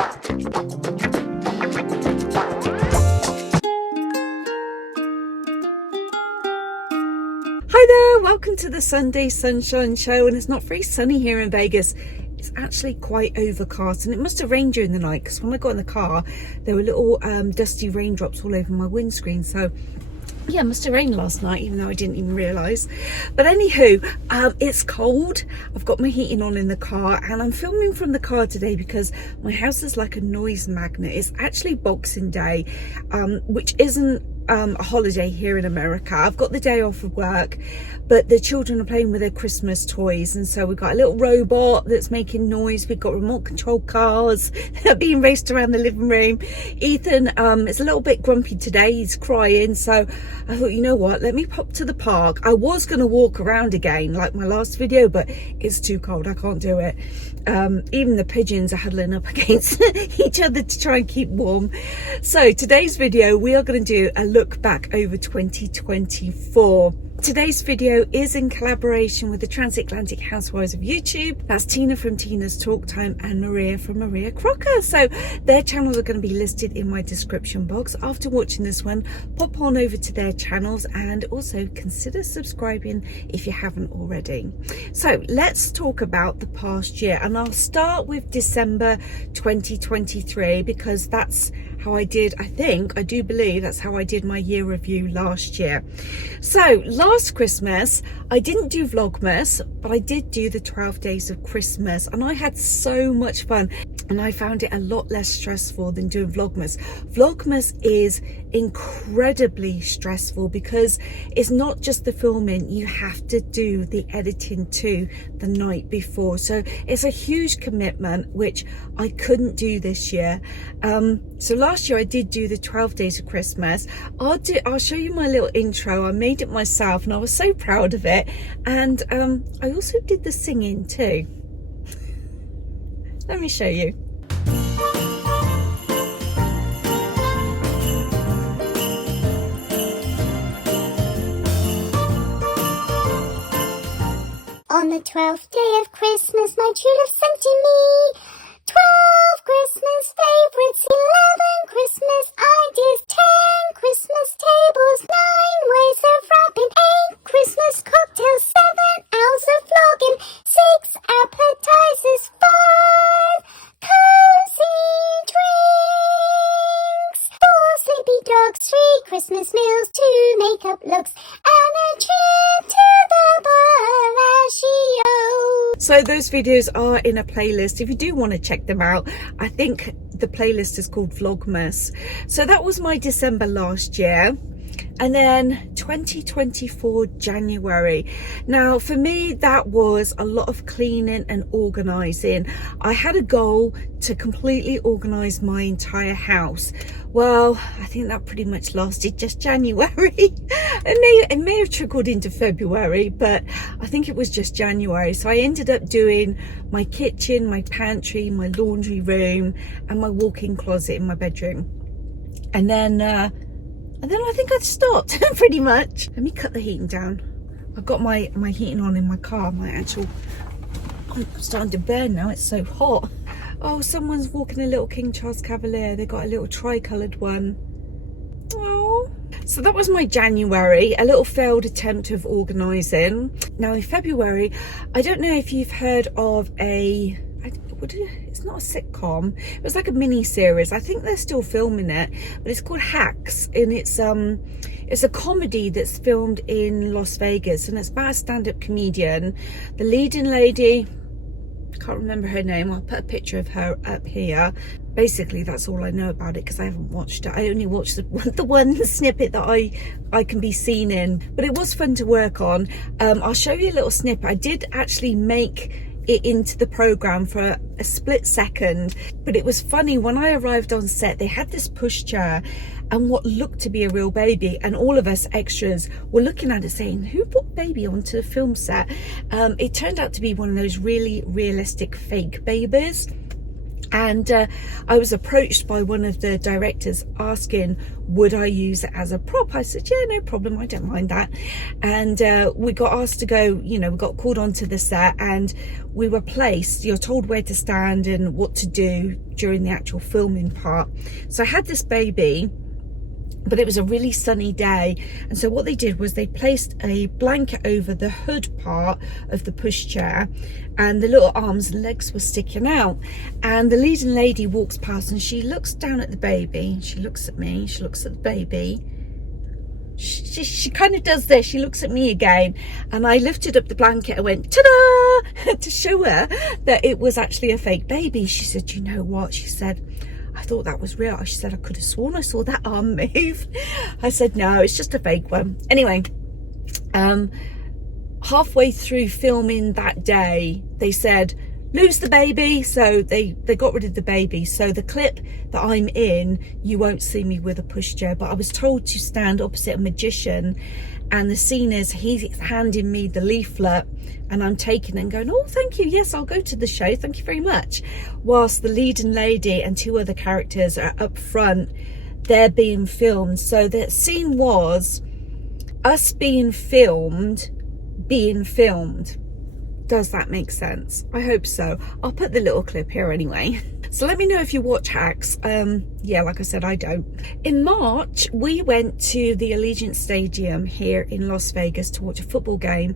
Hi there, welcome to the Sunday Sunshine Show, and it's not very sunny here in Vegas. It's actually quite overcast, and it must have rained during the night because when I got in the car there were little dusty raindrops all over my windscreen. So yeah, it must have rained last night, even though I didn't even realise. But anywho, it's cold. I've got my heating on in the car, and I'm filming from the car today because my house is like a noise magnet. It's actually Boxing Day, which isn't a holiday here in America. I've got the day off of work, but the children are playing with their Christmas toys, and so we've got a little robot that's making noise. We've got remote control cars that are being raced around the living room. Ethan is a little bit grumpy today. He's crying, so I thought, you know what, let me pop to the park. I was going to walk around again like my last video, but it's too cold. I can't do it. Even the pigeons are huddling up against each other to try and keep warm. So today's video, we are going to do a look back over 2024. Today's video is in collaboration with the Transatlantic Housewives of YouTube. That's Tina from Tina's Talk Time and Maria from Maria Crocker. So their channels are going to be listed in my description box. After watching this one, pop on over to their channels and also consider subscribing if you haven't already. So let's talk about the past year, and I'll start with December 2023 because that's how I did, I do believe that's how I did my year review last year. So last Christmas, I didn't do Vlogmas, but I did do the 12 days of Christmas, and I had so much fun, and I found it a lot less stressful than doing Vlogmas. Vlogmas is incredibly stressful because it's not just the filming, you have to do the editing too the night before. So it's a huge commitment, which I couldn't do this year. So last year I did do the 12 days of Christmas. I'll show you my little intro. I made it myself and I was so proud of it. And I also did the singing too. Let me show you. On the 12th day of Christmas, my true love sent to me 12 Christmas favorites, 11 Christmas ideas, 10 Christmas tables, 9 ways of wrapping, 8 Christmas cocktails, 7 hours of vlogging, 6 appetizers, 5 cozy drinks, 4 sleepy dogs, 3 Christmas meals, 2 makeup looks, and a trip to the Bellagio. So those videos are in a playlist if you do want to check them out. I think the playlist is called Vlogmas. So that was my December last year. And then 2024 January. Now for me, that was a lot of cleaning and organizing. I had a goal to completely organize my entire house. Well, I think that pretty much lasted just January. It may have trickled into February, but I think it was just January. So I ended up doing my kitchen, my pantry, my laundry room, and my walk-in closet in my bedroom. And then I think I'd stopped pretty much. Let me cut the heating down. I've got my heating on in my car. I'm starting to burn now. It's so hot. Oh, someone's walking a little King Charles Cavalier. They got a little tri-coloured one. Oh. So that was my January, a little failed attempt of organising. Now in February, I don't know if you've heard of it's not a sitcom, it was like a mini series. I think they're still filming it, but it's called Hacks, and it's a comedy that's filmed in Las Vegas, and it's about a stand-up comedian. The leading lady, I can't remember her name, I'll put a picture of her up here. Basically that's all I know about it because I haven't watched it. I only watched the one snippet that I can be seen in, but it was fun to work on. I'll show you a little snippet. I did actually make it into the program for a split second, but it was funny. When I arrived on set, they had this pushchair and what looked to be a real baby, and all of us extras were looking at it saying, who brought baby onto the film set? It turned out to be one of those really realistic fake babies. And I was approached by one of the directors asking, would I use it as a prop? I said, yeah, no problem, I don't mind that. And we got asked to go, you know, we got called onto the set, and we were placed, you're told where to stand and what to do during the actual filming part. So I had this baby, but it was a really sunny day, and so what they did was they placed a blanket over the hood part of the pushchair, and the little arms and legs were sticking out. And the leading lady walks past and she looks down at the baby, she looks at me, she looks at the baby, she kind of does this, she looks at me again, and I lifted up the blanket and went ta-da to show her that it was actually a fake baby. She said, you know what, she said, I thought that was real. She said, I could have sworn I saw that arm move. I said, no, it's just a fake one. Anyway, halfway through filming that day, they said, lose the baby. So they got rid of the baby. So the clip that I'm in, you won't see me with a pushchair, but I was told to stand opposite a magician, and the scene is he's handing me the leaflet and I'm taking it and going, oh, thank you, yes, I'll go to the show, thank you very much, whilst the leading lady and two other characters are up front, they're being filmed. So the scene was us being filmed. Does that make sense? I hope so. I'll put the little clip here anyway. So let me know if you watch Hacks. Yeah, like I said, I don't. In March, we went to the Allegiant Stadium here in Las Vegas to watch a football game.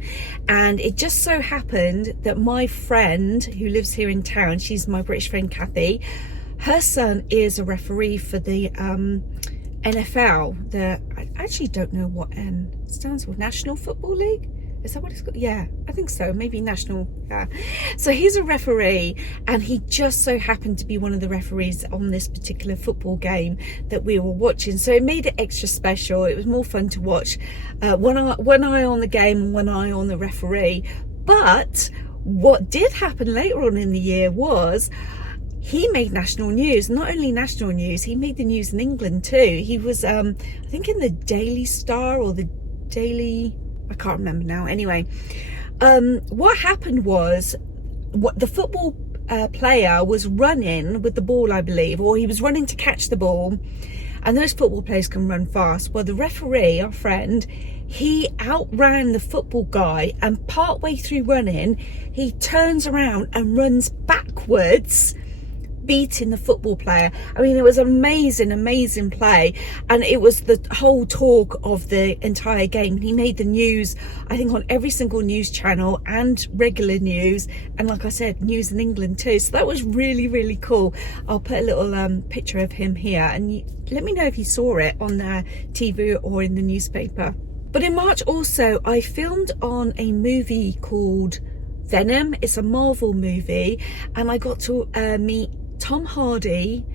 And it just so happened that my friend who lives here in town, she's my British friend Kathy, her son is a referee for the NFL. I actually don't know what N stands for. National Football League? Is that what it's called? Yeah, I think so. Maybe national. Yeah. So he's a referee, and he just so happened to be one of the referees on this particular football game that we were watching. So it made it extra special. It was more fun to watch. One eye on the game and one eye on the referee. But what did happen later on in the year was he made national news. Not only national news, he made the news in England too. He was, I think, in the Daily Star or the Daily... I can't remember now. Anyway, what happened was the football player was running with the ball, I believe, or he was running to catch the ball, and those football players can run fast. Well, the referee, our friend, he outran the football guy, and partway through running, he turns around and runs backwards, beating the football player. I mean, it was amazing play, and it was the whole talk of the entire game. He made the news, I think, on every single news channel and regular news, and like I said, news in England too. So that was really cool. I'll put a little picture of him here, and let me know if you saw it on the TV or in the newspaper. But in March also, I filmed on a movie called Venom. It's a Marvel movie, and I got to meet Tom Hardy,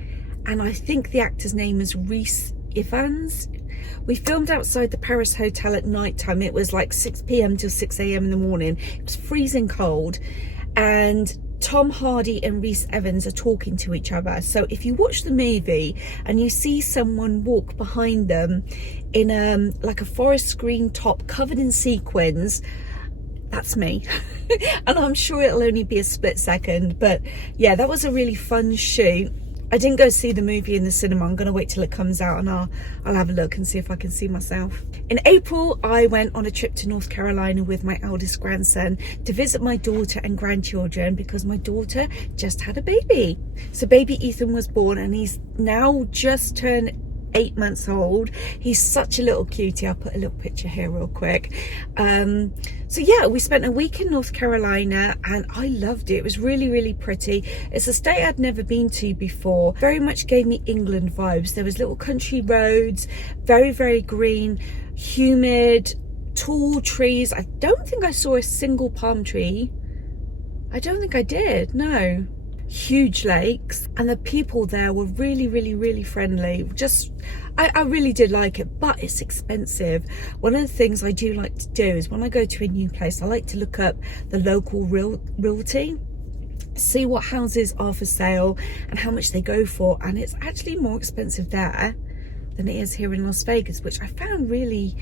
and I think the actor's name is Rhys Ifans. We filmed outside the Paris Hotel at night time. It was like 6 p.m. till 6 a.m. in the morning. It was freezing cold, and Tom Hardy and Rhys Evans are talking to each other. So if you watch the movie and you see someone walk behind them in like a forest green top covered in sequins, that's me. And I'm sure it'll only be a split second, but yeah, that was a really fun shoot. I didn't go see the movie in the cinema. I'm gonna wait till it comes out, and I'll have a look and see if I can see myself. In April, I went on a trip to North Carolina with my eldest grandson to visit my daughter and grandchildren, because my daughter just had a baby. So baby Ethan was born, and he's now just turned 8 months old. He's such a little cutie. I'll put a little picture here real quick. So yeah, we spent a week in North Carolina, and I loved it. It was really pretty. It's a state I'd never been to before. Very much gave me England vibes. There was little country roads, very green, humid, tall trees. I don't think I saw a single palm tree. I don't think I did, no. Huge lakes, and the people there were really friendly. Just I really did like it, but it's expensive. One of the things I do like to do is when I go to a new place, I like to look up the local realty, see what houses are for sale and how much they go for, and it's actually more expensive there than it is here in Las Vegas, which I found really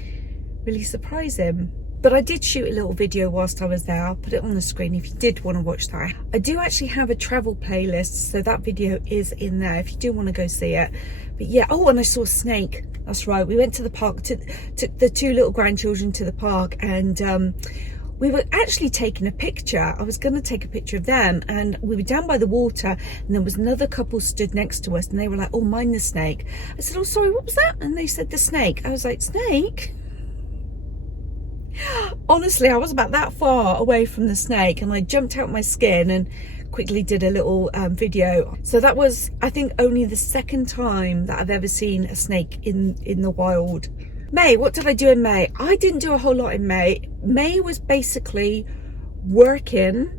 surprising. But I did shoot a little video whilst I was there. I'll put it on the screen if you did want to watch that. I do actually have a travel playlist, so that video is in there if you do want to go see it. But yeah, oh, and I saw a snake. That's right. We went to the park, took the two little grandchildren to the park, and we were actually taking a picture. I was going to take a picture of them, and we were down by the water, and there was another couple stood next to us, and they were like, oh, mind the snake. I said, oh, sorry, what was that? And they said, the snake. I was like, snake? Honestly, I was about that far away from the snake, and I jumped out my skin and quickly did a little video. So that was, I think, only the second time that I've ever seen a snake in the wild. May, what did I do in May? I didn't do a whole lot in May. May was basically working,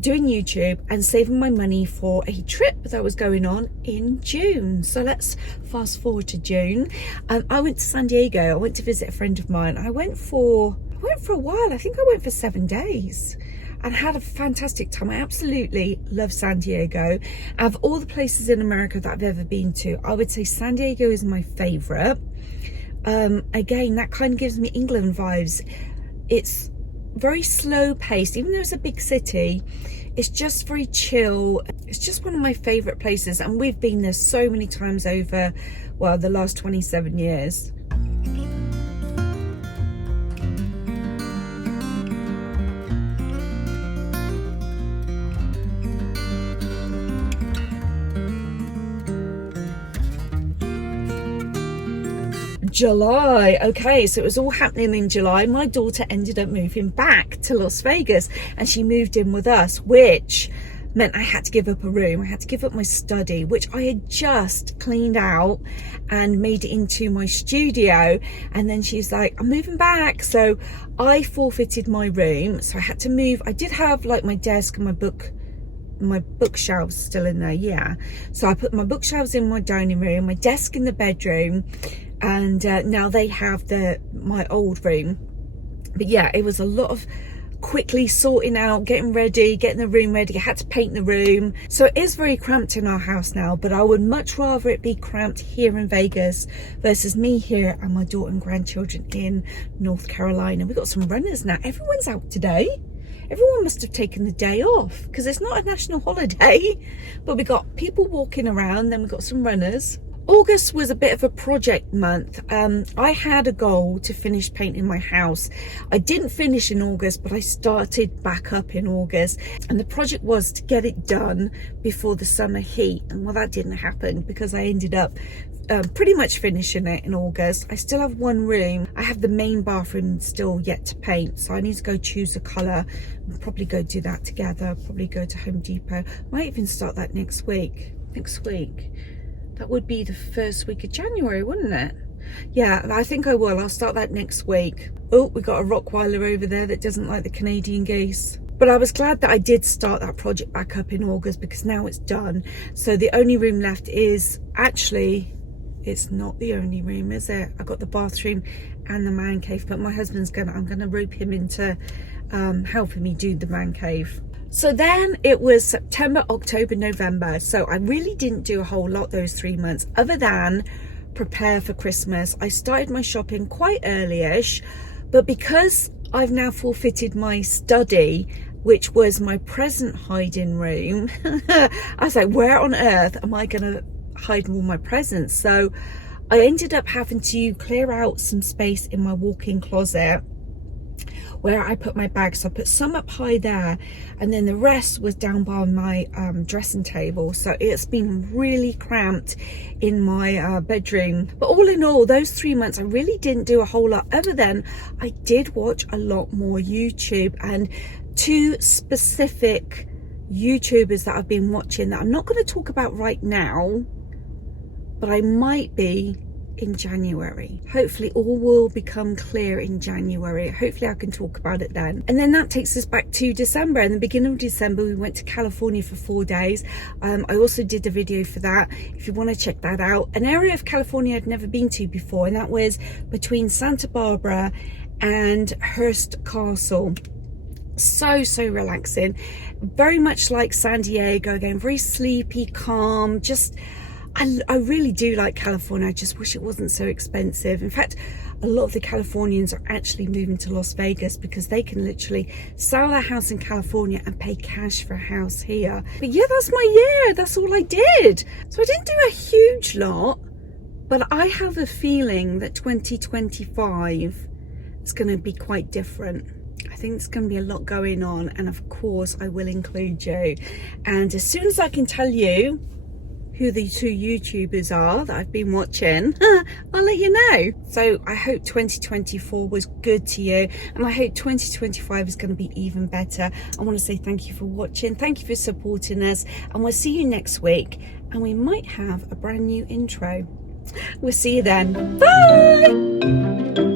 doing YouTube and saving my money for a trip that was going on in June. So let's fast forward to June. I went to San Diego. I went to visit a friend of mine. I went for a while. I think I went for 7 days and had a fantastic time. I absolutely love San Diego. Out of all the places in America that I've ever been to, I would say San Diego is my favorite. Again, that kind of gives me England vibes. It's very slow paced, even though it's a big city. It's just very chill. It's just one of my favorite places, and we've been there so many times over, well, the last 27 years. July. Okay, so it was all happening in July. My daughter ended up moving back to Las Vegas, and she moved in with us, which meant I had to give up a room. I had to give up my study, which I had just cleaned out and made it into my studio. And then she's like, I'm moving back. So I forfeited my room. So I had to move. I did have like my desk and my bookshelves still in there, yeah. So I put my bookshelves in my dining room, my desk in the bedroom, and now they have my old room. But yeah, it was a lot of quickly sorting out, getting ready, getting the room ready. I had to paint the room. So it is very cramped in our house now, but I would much rather it be cramped here in Vegas versus me here and my daughter and grandchildren in North Carolina. We've got some runners now. Everyone's out today. Everyone must have taken the day off because it's not a national holiday, but we got people walking around. Then we got some runners. August was a bit of a project month. I had a goal to finish painting my house. I didn't finish in August, but I started back up in August, and the project was to get it done before the summer heat. And well, that didn't happen because I ended up pretty much finishing it in August. I still have one room. I have the main bathroom still yet to paint, so I need to go choose a colour and probably go do that together. Probably go to Home Depot. Might even start that next week. That would be the first week of January, wouldn't it? Yeah, I think I will. I'll start that next week. Oh, we got a Rottweiler over there that doesn't like the Canadian geese. But I was glad that I did start that project back up in August because now it's done. So the only room left is actually, it's not the only room, is it? I got the bathroom and the man cave, but my husband's I'm gonna rope him into helping me do the man cave. So then it was September, October, November. So I really didn't do a whole lot those 3 months other than prepare for Christmas. I started my shopping quite early-ish, but because I've now forfeited my study, which was my present hiding room, I was like, where on earth am I going to hide all my presents? So I ended up having to clear out some space in my walk-in closet where I put my bags. So I put some up high there, and then the rest was down by my dressing table. So it's been really cramped in my bedroom. But all in all, those 3 months I really didn't do a whole lot other than I did watch a lot more YouTube, and two specific YouTubers that I've been watching that I'm not going to talk about right now, but I might be in January. Hopefully all will become clear in January. Hopefully I can talk about it then. And then that takes us back to December. In the beginning of December we went to California for 4 days. I also did a video for that if you want to check that out. An area of California I'd never been to before, and that was between Santa Barbara and Hearst Castle. So relaxing, very much like San Diego. Again, very sleepy, calm. Just I really do like California. I just wish it wasn't so expensive. In fact, a lot of the Californians are actually moving to Las Vegas because they can literally sell their house in California and pay cash for a house here. But yeah, that's my year. That's all I did. So I didn't do a huge lot, but I have a feeling that 2025 is going to be quite different. I think there's going to be a lot going on, and of course I will include you. And as soon as I can tell you who the 2 YouTubers are that I've been watching, I'll let you know. So I hope 2024 was good to you, and I hope 2025 is going to be even better. I want to say thank you for watching, thank you for supporting us, and we'll see you next week, and we might have a brand new intro. We'll see you then. Bye.